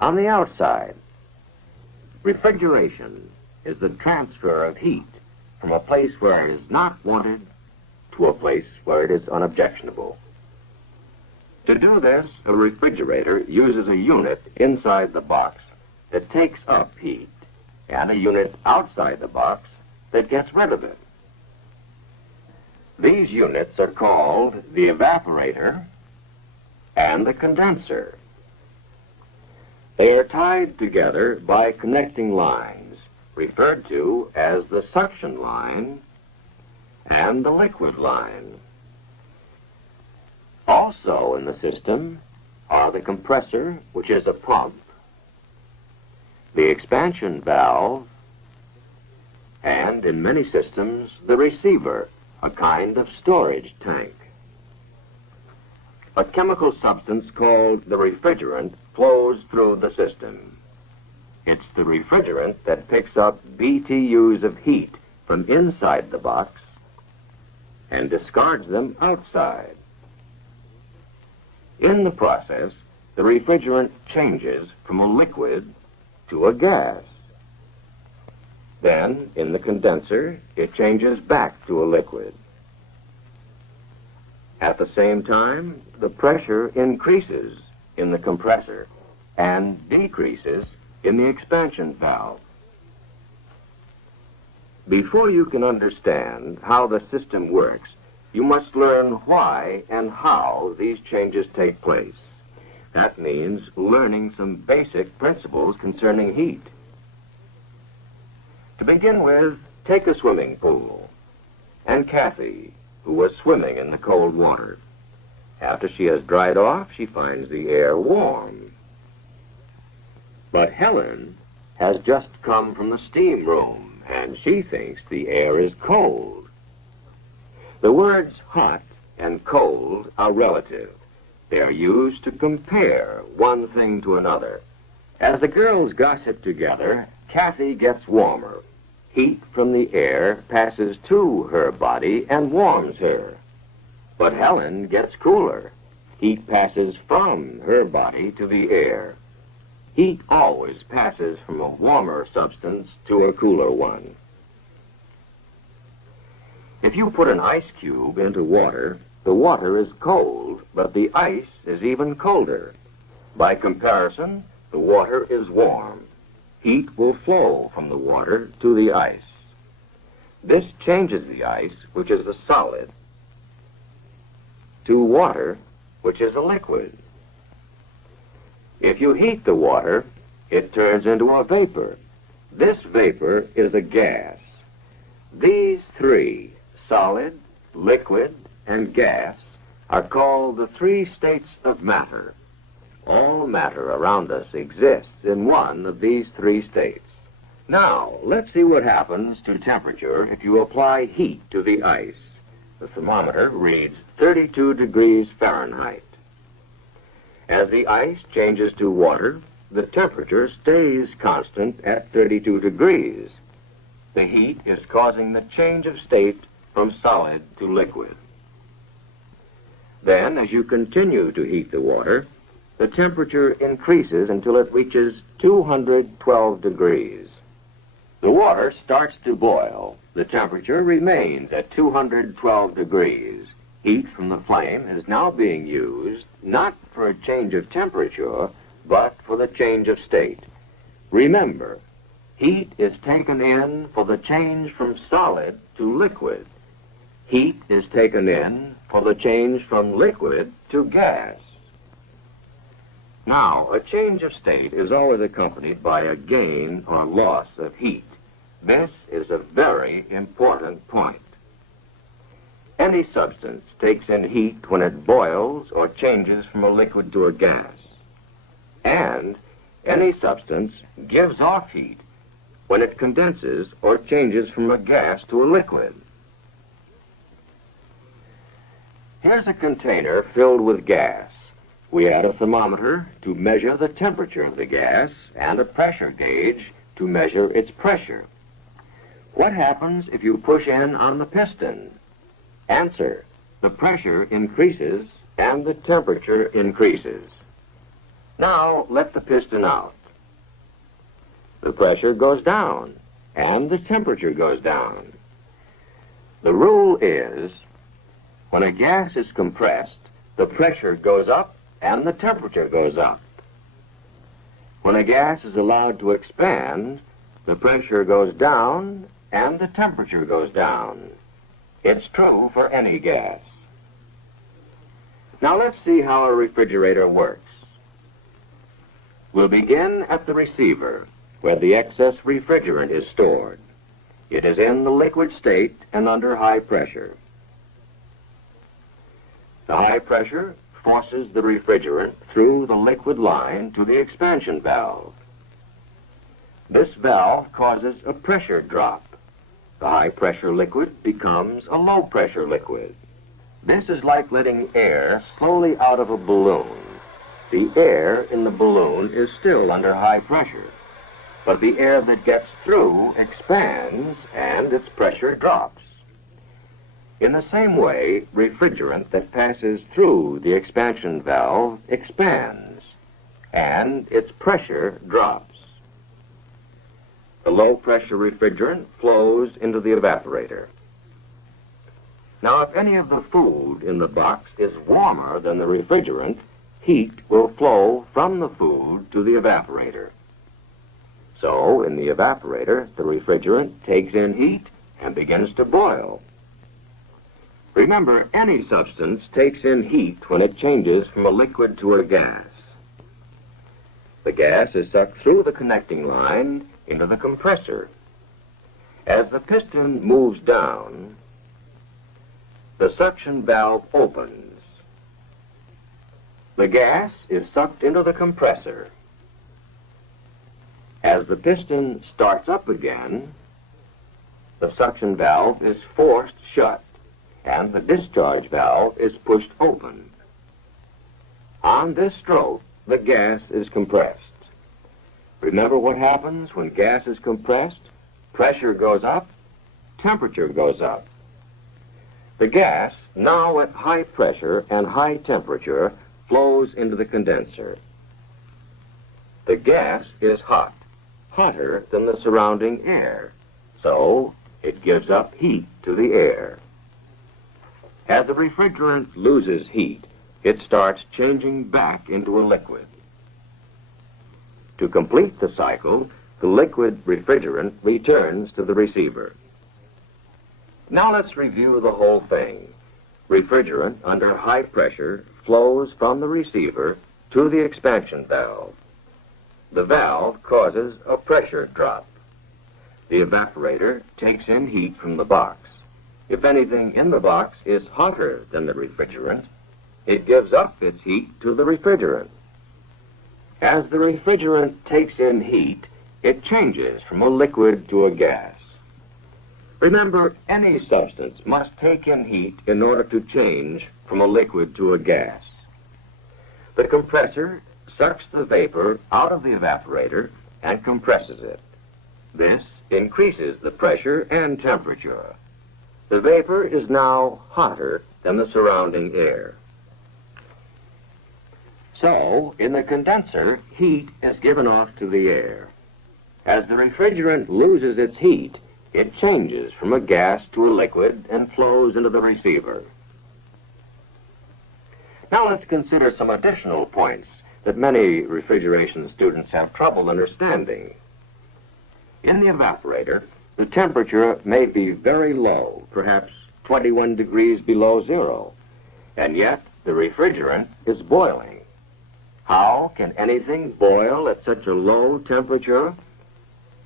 On the outside, refrigeration is the transfer of heat from a place where it is not wanted to a place where it is unobjectionable. To do this, a refrigerator uses a unit inside the box that takes up heat and a unit outside the box that gets rid of it. These units are called the evaporator and the condenser. They are tied together by connecting lines, referred to as the suction line and the liquid line. Also in the system are the compressor, which is a pump, the expansion valve, and in many systems, the receiver, a kind of storage tank. A chemical substance called the refrigerant flows through the system. It's the refrigerant that picks up BTUs of heat from inside the box and discards them outside. In the process, the refrigerant changes from a liquid to a gas. Then, in the condenser, it changes back to a liquid. At the same time, the pressure increases in the compressor and decreases in the expansion valve. Before you can understand how the system works, you must learn why and how these changes take place. That means learning some basic principles concerning heat. To begin with, take a swimming pool, and Kathy, who was swimming in the cold water. After she has dried off, she finds the air warm. But Helen has just come from the steam room, and she thinks the air is cold. The words hot and cold are relative. They are used to compare one thing to another. As the girls gossip together, Kathy gets warmer. Heat from the air passes to her body and warms her. But Helen gets cooler. Heat passes from her body to the air. Heat always passes from a warmer substance to a cooler one. If you put an ice cube into water, the water is cold, but the ice is even colder. By comparison, the water is warm. Heat will flow from the water to the ice. This changes the ice, which is a solid, to water, which is a liquid. If you heat the water, it turns into a vapor. This vapor is a gas. These three, solid, liquid, and gas, are called the three states of matter. All matter around us exists in one of these three states. Now, let's see what happens to temperature if you apply heat to the ice. The thermometer reads 32 degrees Fahrenheit. As the ice changes to water, the temperature stays constant at 32 degrees. The heat is causing the change of state from solid to liquid. Then, as you continue to heat the water, the temperature increases until it reaches 212 degrees. The water starts to boil. The temperature remains at 212 degrees. Heat from the flame is now being used not for a change of temperature, but for the change of state. Remember, heat is taken in for the change from solid to liquid. Heat is taken in for the change from liquid to gas. Now, a change of state is always accompanied by a gain or loss of heat. This is a very important point. Any substance takes in heat when it boils or changes from a liquid to a gas. And any substance gives off heat when it condenses or changes from a gas to a liquid. Here's a container filled with gas. We add a thermometer to measure the temperature of the gas and a pressure gauge to measure its pressure. What happens if you push in on the piston? Answer: the pressure increases and the temperature increases. Now let the piston out. The pressure goes down, and the temperature goes down. The rule is, when a gas is compressed, the pressure goes up and the temperature goes up. When a gas is allowed to expand, the pressure goes down and the temperature goes down. It's true for any gas. Now let's see how a refrigerator works. We'll begin at the receiver, where the excess refrigerant is stored. It is in the liquid state and under high pressure. The high pressure forces the refrigerant through the liquid line to the expansion valve. This valve causes a pressure drop. The high pressure liquid becomes a low pressure liquid. This is like letting air slowly out of a balloon. The air in the balloon is still under high pressure, but the air that gets through expands and its pressure drops. In the same way, refrigerant that passes through the expansion valve expands, and its pressure drops. The low-pressure refrigerant flows into the evaporator. Now, if any of the food in the box is warmer than the refrigerant, heat will flow from the food to the evaporator. So, in the evaporator, the refrigerant takes in heat and begins to boil. Remember, any substance takes in heat when it changes from a liquid to a gas. The gas is sucked through the connecting line into the compressor. As the piston moves down, the suction valve opens. The gas is sucked into the compressor. As the piston starts up again, the suction valve is forced shut, and the discharge valve is pushed open. On this stroke, the gas is compressed. Remember what happens when gas is compressed? Pressure goes up, temperature goes up. The gas, now at high pressure and high temperature, flows into the condenser. The gas is hot, hotter than the surrounding air, so it gives up heat to the air. As the refrigerant loses heat, it starts changing back into a liquid. To complete the cycle, the liquid refrigerant returns to the receiver. Now let's review the whole thing. Refrigerant under high pressure flows from the receiver to the expansion valve. The valve causes a pressure drop. The evaporator takes in heat from the box. If anything in the box is hotter than the refrigerant, it gives up its heat to the refrigerant. As the refrigerant takes in heat, it changes from a liquid to a gas. Remember, any substance must take in heat in order to change from a liquid to a gas. The compressor sucks the vapor out of the evaporator and compresses it. This increases the pressure and temperature. The vapor is now hotter than the surrounding air. So, in the condenser, heat is given off to the air. As the refrigerant loses its heat, it changes from a gas to a liquid and flows into the receiver. Now let's consider some additional points that many refrigeration students have trouble understanding. In the evaporator, the temperature may be very low, perhaps 21 degrees below zero, and yet the refrigerant is boiling. How can anything boil at such a low temperature?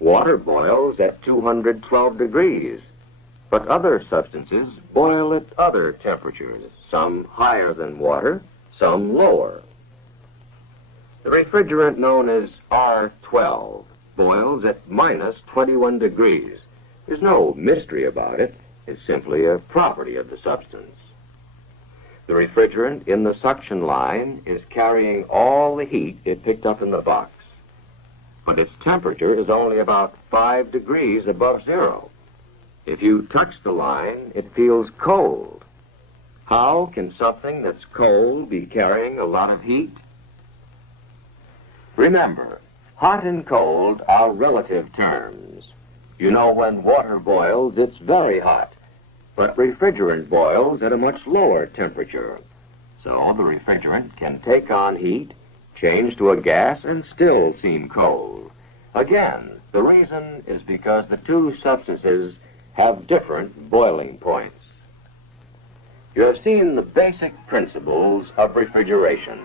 Water boils at 212 degrees, but other substances boil at other temperatures, some higher than water, some lower. The refrigerant known as R12 boils at minus 21 degrees. There's no mystery about it. It's simply a property of the substance. The refrigerant in the suction line is carrying all the heat it picked up in the box, but its temperature is only about 5 degrees above zero. If you touch the line, it feels cold. How can something that's cold be carrying a lot of heat? Remember, hot and cold are relative terms. You know, when water boils, it's very hot, but refrigerant boils at a much lower temperature. So the refrigerant can take on heat, change to a gas, and still seem cold. Again, the reason is because the two substances have different boiling points. You have seen the basic principles of refrigeration.